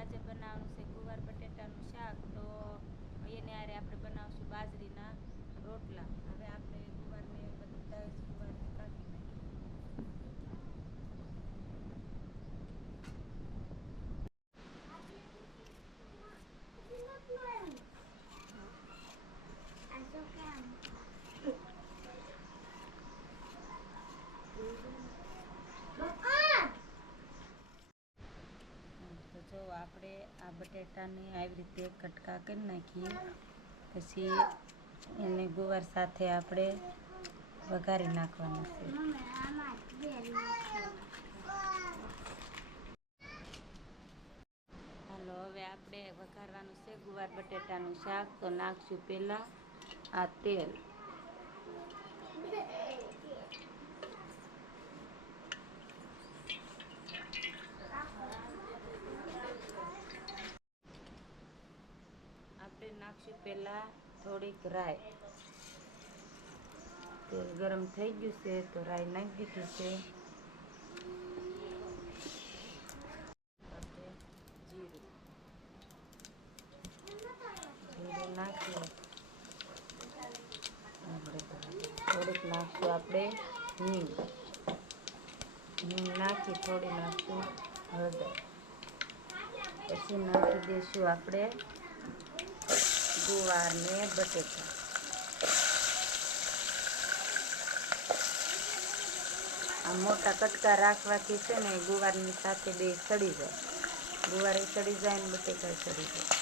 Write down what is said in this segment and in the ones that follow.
આજે બનાવવાનું છે ગુવાર બટેટાનું શાક, તો એને આરે આપણે બનાવશું બાજરીના રોટલા. હવે આપણે ગુવારને બધા ગુવારને કાપી નાખીએ. જો આપણે આ બટેટાને આવી રીતે કટકા કરી નાખીએ, પછી એને ગુવાર સાથે આપણે વઘારી નાખવાનું છે. હાલો, હવે આપણે વઘારવાનું છે ગુવાર બટેટાનું શાક. તો નાખશું પહેલાં આ તેલ. આપણે નાખશું પહેલાં થોડીક રાઈ. તેલ ગરમ થઈ ગયું છે તો રાઈ નાખી દીધું છે. જીરું નાખીએ. થોડીક નાખશું આપણે હિંગ. નાખી થોડી નાખશું હળદર. પછી નાખી દઈશું આપણે ગુવાર ને બટેટા. આ મોટા કટકા રાખવાથી છે ને ગુવારની સાથે બે સડી જાય. ગુવારે સડી જાય ને બટેટા સડી જાય.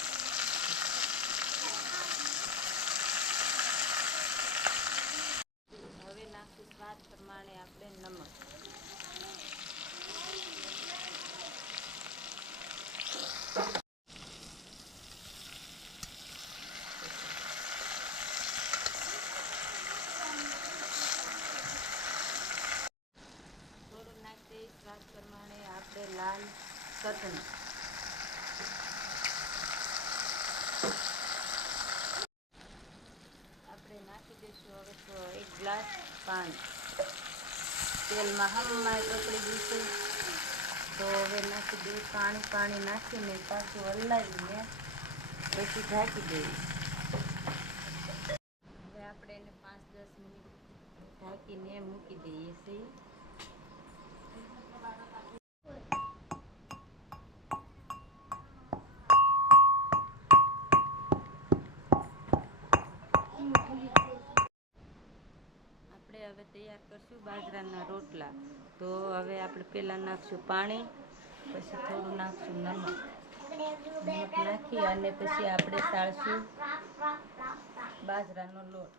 હવે નાખશું સ્વાદ પ્રમાણે આપણે નમક. સ્વાદ પ્રમાણે આપણે લાલ ચટણી. આપણે નાખી દઈશું હવે તો 1 ગ્લાસ પાણી. તેલમાં હમણાં પકડી ગયું છે તો હવે નાખી દઈએ પાણી નાખીને પાછું હલાવીને પછી ઢાંકી દઈએ. હવે આપણે એને 5-10 મિનિટ ઢાંકીને મૂકી દઈએ છીએ. આપણે હવે તૈયાર કરશું બાજરાના રોટલા. તો હવે આપણે પહેલાં નાખશું પાણી, પછી થોડું નાખશું નમક નાખી અને પછી આપણે ચાળશું બાજરાનો લોટ.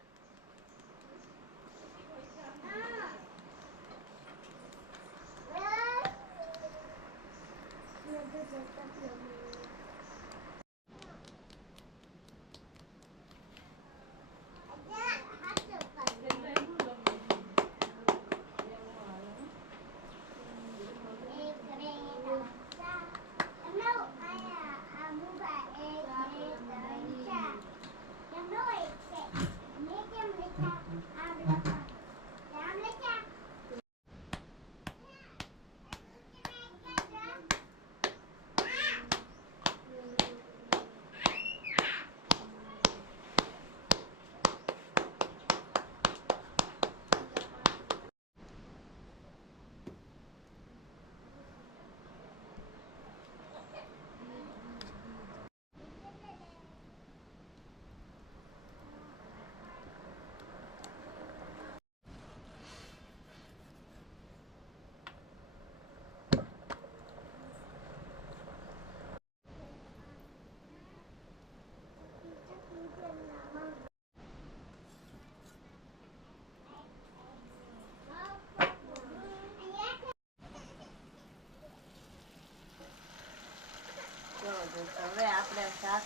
હવે આપણે શાક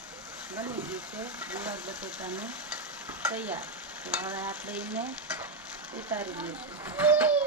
બની ગયું છે ગુવાર બટેટાનું તૈયાર. તો હવે આપણે એને ઉતારી લઈશું.